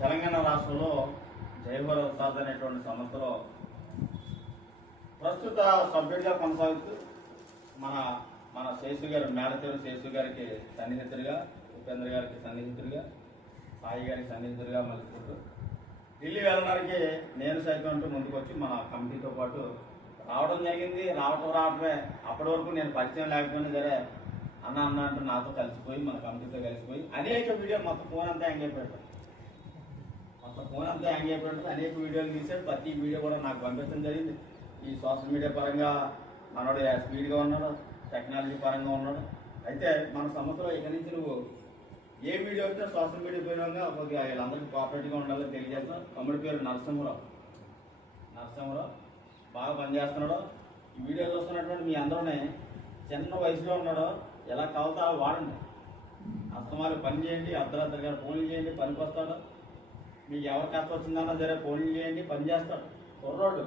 తెలంగాణ రాష్ట్రంలో జయభర సాధ్ అనేటువంటి సంస్థలో ప్రస్తుత సభ్యుడిగా కొనసాగుతూ మన శేషు గారు మేడతేరు శేషు గారికి సన్నిహితుడిగా, ఉపేంద్ర గారికి సన్నిహితుడిగా, సాయి గారికి సన్నిహితుడిగా మలుచుకుంటూ ఢిల్లీ వెళ్ళడానికి నేను సైతం అంటూ ముందుకు వచ్చి మన కమిటీతో పాటు రావడం జరిగింది. రావటమే అప్పటి వరకు నేను పరిచయం లేకపోయినా సరే అన్న అంటూ నాతో కలిసిపోయి మన కమిటీతో కలిసిపోయి అనేక వీడియోలు మొత్తం ఫోన్ అంతా హ్యాంగ్ అయిపోయాడు. అనేక వీడియోలు తీసాడు. ప్రతి వీడియో కూడా నాకు పంపించడం జరిగింది. ఈ సోషల్ మీడియా పరంగా మనోడు స్పీడ్గా ఉన్నాడు, టెక్నాలజీ పరంగా ఉన్నాడు. అయితే మన సంస్థలో ఇక్కడి నుంచి నువ్వు ఏ వీడియో వచ్చినా సోషల్ మీడియా పరంగా కొద్దిగా వీళ్ళందరికీ కోఆపరేటివ్గా ఉండాలని తెలియజేస్తాం. తమ్ముడి పేరు నరసింహరావు బాగా పనిచేస్తున్నాడు. ఈ వీడియో చూస్తున్నటువంటి మీ అందరూనే చిన్న వయసులో ఉన్నాడు, ఎలా కావాలో అలా వాడండి. అస్తమాలు పని చేయండి, అర్ధరాత్రిగా ఫోన్లు చేయండి, పనికి వస్తాడు. మీకు ఎవరు కష్టం వచ్చిందన్నా సరే ఫోన్లు చేయండి, పని చేస్తాడు. కుర్రోడు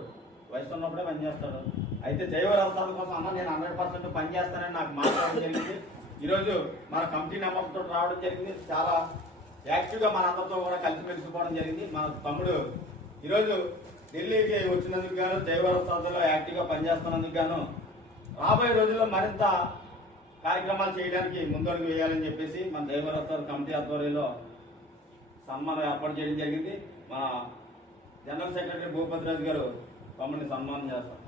వయసు ఉన్నప్పుడే పని చేస్తాడు. అయితే జైవరసాల కోసం అన్న నేను 100% పని చేస్తానని నాకు మాట్లాడడం జరిగింది. ఈరోజు మన కమిటీ నెంబర్తో రావడం జరిగింది. చాలా యాక్టివ్గా మన అందరితో కూడా కలిసి మెలిసిపోవడం జరిగింది. మన తమ్ముడు ఈరోజు ఢిల్లీకి వచ్చినందుకు గాను, జైవరసాలలో యాక్టివ్గా పనిచేస్తున్నందుకు గాను రాబోయే రోజుల్లో మరింత కార్యక్రమాలు చేయడానికి ముందడుగు వేయాలని చెప్పేసి మన జైవరసాల కమిటీ ఆధ్వర్యంలో సన్మానం ఏర్పాటు చేయడం జరిగింది. మన జనరల్ సెక్రటరీ భూపతిరాజు గారు తమ్ముడిని సన్మానం చేస్తారు.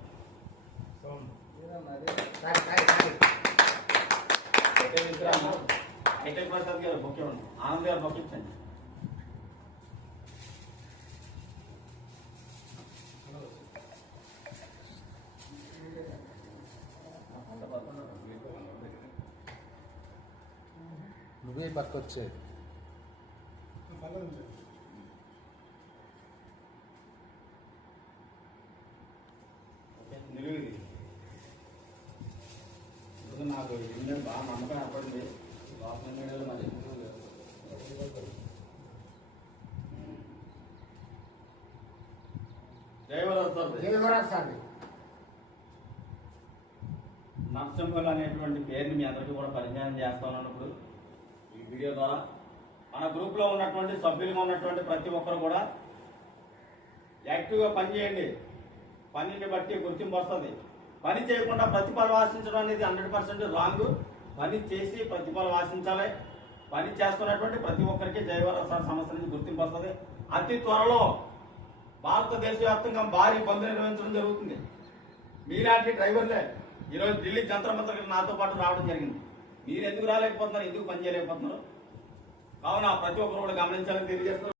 ఐటెక్ ప్రసాద్ గారు బొక్కే ఉండండి, ఆనంద్ గారు బొక్కించండి. నువ్వే పక్కొచ్చే నాకు ఇండియా బాగా నమ్మకం ఏర్పడింది. సోషల్ మీడియాలో మరి నరసింహులు అనేటువంటి పేరుని మీ అందరికీ కూడా పరిచయం చేస్తా ఉన్నప్పుడు ఈ వీడియో ద్వారా మన గ్రూప్లో ఉన్నటువంటి సభ్యులుగా ఉన్నటువంటి ప్రతి ఒక్కరు కూడా యాక్టివ్గా పని చేయండి. పనిని బట్టి గుర్తింపు వస్తుంది. పని చేయకుండా ప్రతిఫలం ఆశించడం అనేది 100% రాంగ్. పని చేసి ప్రతిఫలం ఆశించాలి. పని చేస్తున్నటువంటి ప్రతి ఒక్కరికి జైవరసాల సంస్థ నుంచి గుర్తింపు వస్తుంది. అతి త్వరలో భారతదేశ వ్యాప్తంగా భారీ బంద్ నిర్వహించడం జరుగుతుంది. మీలాంటి డ్రైవర్లే ఈరోజు ఢిల్లీ జంతర్ మంతర్ నాతో పాటు రావడం జరిగింది. మీరు ఎందుకు రాలేకపోతున్నారు, ఎందుకు పని చేయలేకపోతున్నారు? కావున ప్రతి ఒక్కరు కూడా గమనించాలని తెలియజేస్తున్నారు.